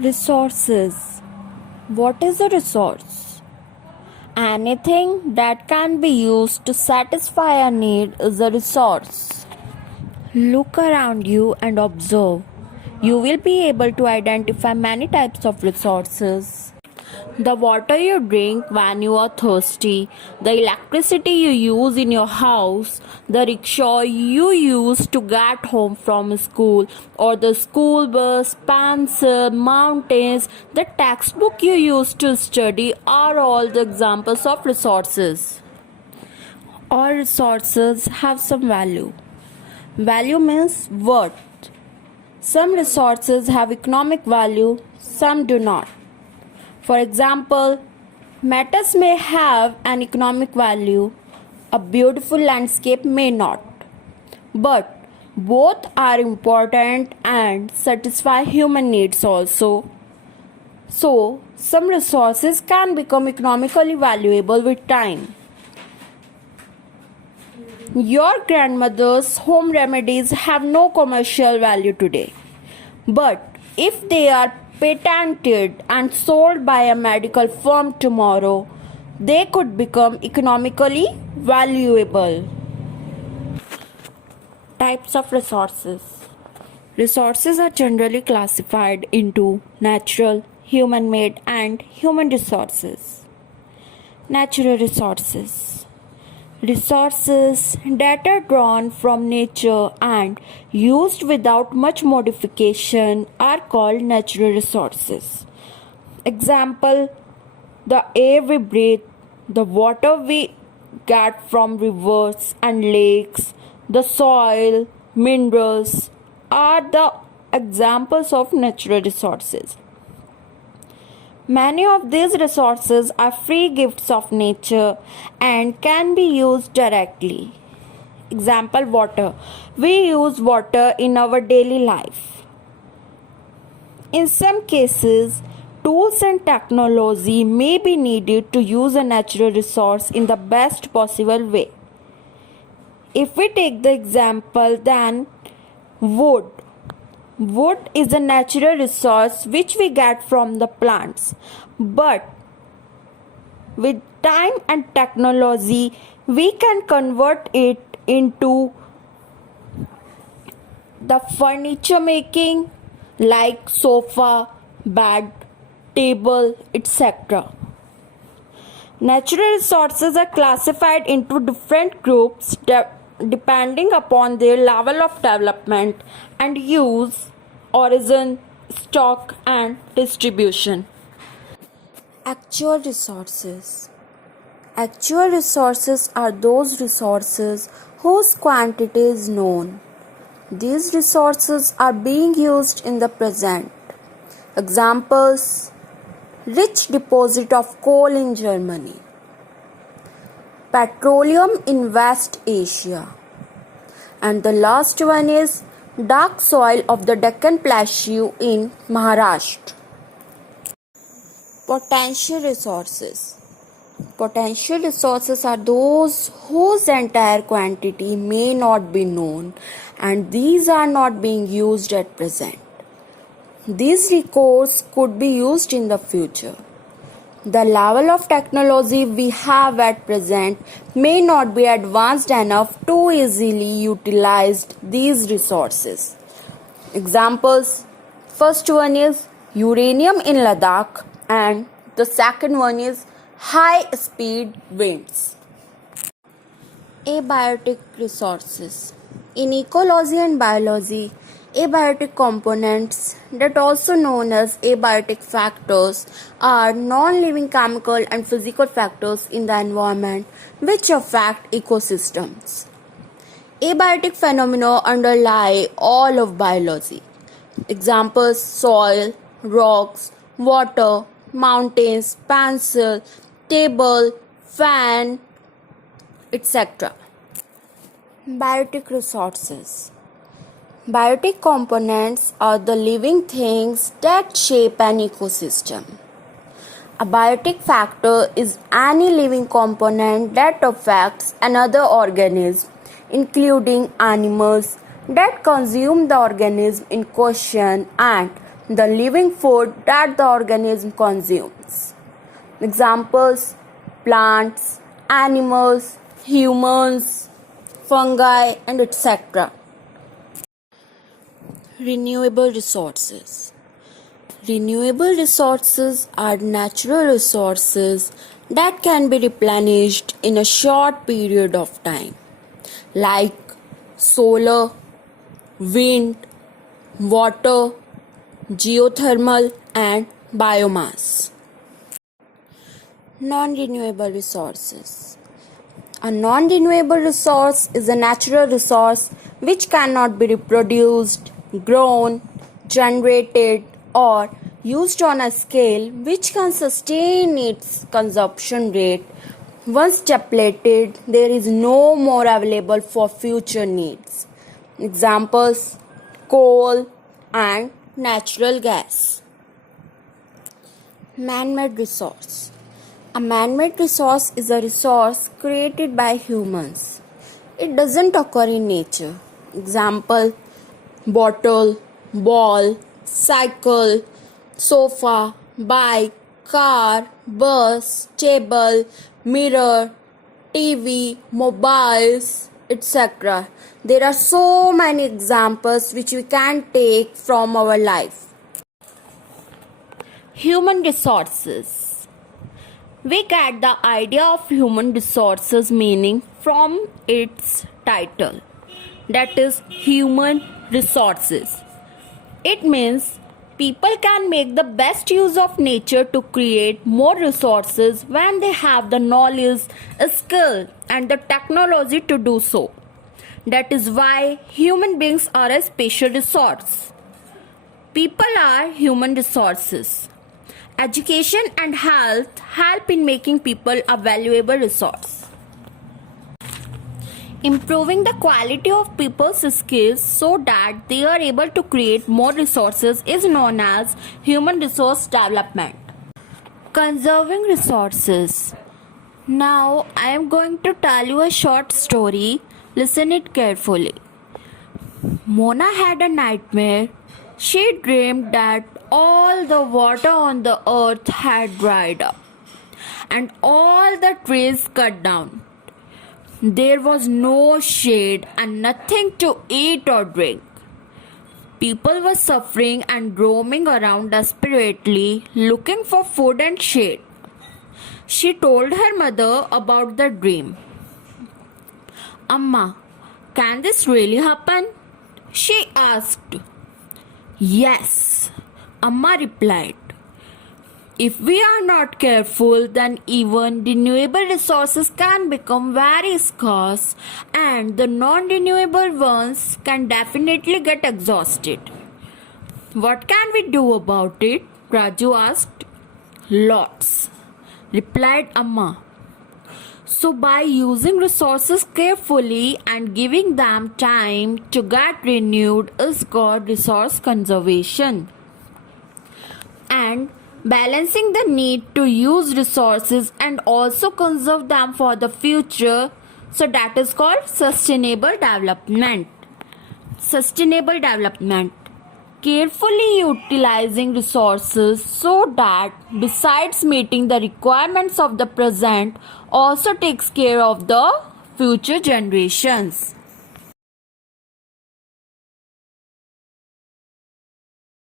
Resources. What is a resource? Anything that can be used to satisfy a need is a resource. Look around you and observe. You will be able to identify many types of resources. The water you drink when you are thirsty, the electricity you use in your house, the rickshaw you use to get home from school, or the school bus, pencil, mountains, the textbook you use to study are all the examples of resources. All resources have some value. Value means worth. Some resources have economic value, some do not. For example, metals may have an economic value, a beautiful landscape may not. But both are important and satisfy human needs also. So, some resources can become economically valuable with time. Your grandmother's home remedies have no commercial value today. But if they are patented and sold by a medical firm tomorrow, they could become economically valuable. Types of resources. Resources are generally classified into natural, human made, and human resources. Natural resources. Resources that are drawn from nature and used without much modification are called natural resources. Example: the air we breathe, the water we get from rivers and lakes, the soil, minerals are the examples of natural resources. Many of these resources are free gifts of nature and can be used directly. Example: water. We use water in our daily life. In some cases, tools and technology may be needed to use a natural resource in the best possible way. If we take the example, then wood. Wood is a natural resource which we get from the plants, but with time and technology, we can convert it into the furniture making like sofa, bed, table, etc. Natural resources are classified into different groups depending upon their level of development and use, origin, stock, and distribution. Actual resources. Actual resources are those resources whose quantity is known. These resources are being used in the present. Examples: rich deposit of coal in Germany, petroleum in West Asia, and the last one is dark soil of the Deccan Plateau in Maharashtra. Potential resources. Potential resources are those whose entire quantity may not be known and these are not being used at present. These resources could be used in the future. The level of technology we have at present may not be advanced enough to easily utilize these resources. Examples: first one is uranium in Ladakh and the second one is high speed winds. Abiotic resources. In ecology and biology, abiotic components, that also known as abiotic factors, are non-living chemical and physical factors in the environment which affect ecosystems. Abiotic phenomena underlie all of biology. Examples: soil, rocks, water, mountains, pencil, table, fan, etc. Biotic resources. Biotic components are the living things that shape an ecosystem. A biotic factor is any living component that affects another organism, including animals that consume the organism in question and the living food that the organism consumes. Examples: plants, animals, humans, fungi, and etc. Renewable resources. Renewable resources are natural resources that can be replenished in a short period of time, like solar, wind, water, geothermal, and biomass. Non-renewable resources. A non-renewable resource is a natural resource which cannot be reproduced, grown, generated, or used on a scale which can sustain its consumption rate. Once depleted, there is no more available for future needs. Examples: coal and natural gas. Man-made resource. A man-made resource is a resource created by humans. It doesn't occur in nature. Example: bottle, ball, cycle, sofa, bike, car, bus, table, mirror, TV, mobiles, etc. There are so many examples which we can take from our life. Human resources. We get the idea of human resources meaning from its title, that is, human resources. It means people can make the best use of nature to create more resources when they have the knowledge, skill, and the technology to do so. That is why human beings are a special resource. People are human resources. Education and health help in making people a valuable resource. Improving the quality of people's skills so that they are able to create more resources is known as human resource development. Conserving resources. Now I am going to tell you a short story. Listen it carefully. Mona had a nightmare. She dreamed that all the water on the earth had dried up and all the trees cut down. There was no shade and nothing to eat or drink. People were suffering and roaming around desperately looking for food and shade. She told her mother about the dream. "Amma, can this really happen?" she asked. "Yes," Amma replied. "If we are not careful, then even renewable resources can become very scarce and the non-renewable ones can definitely get exhausted." "What can we do about it?" Raju asked. "Lots," replied Amma. So by using resources carefully and giving them time to get renewed is called resource conservation. And balancing the need to use resources and also conserve them for the future, so that is called sustainable development. Sustainable development. Carefully utilizing resources so that besides meeting the requirements of the present also takes care of the future generations.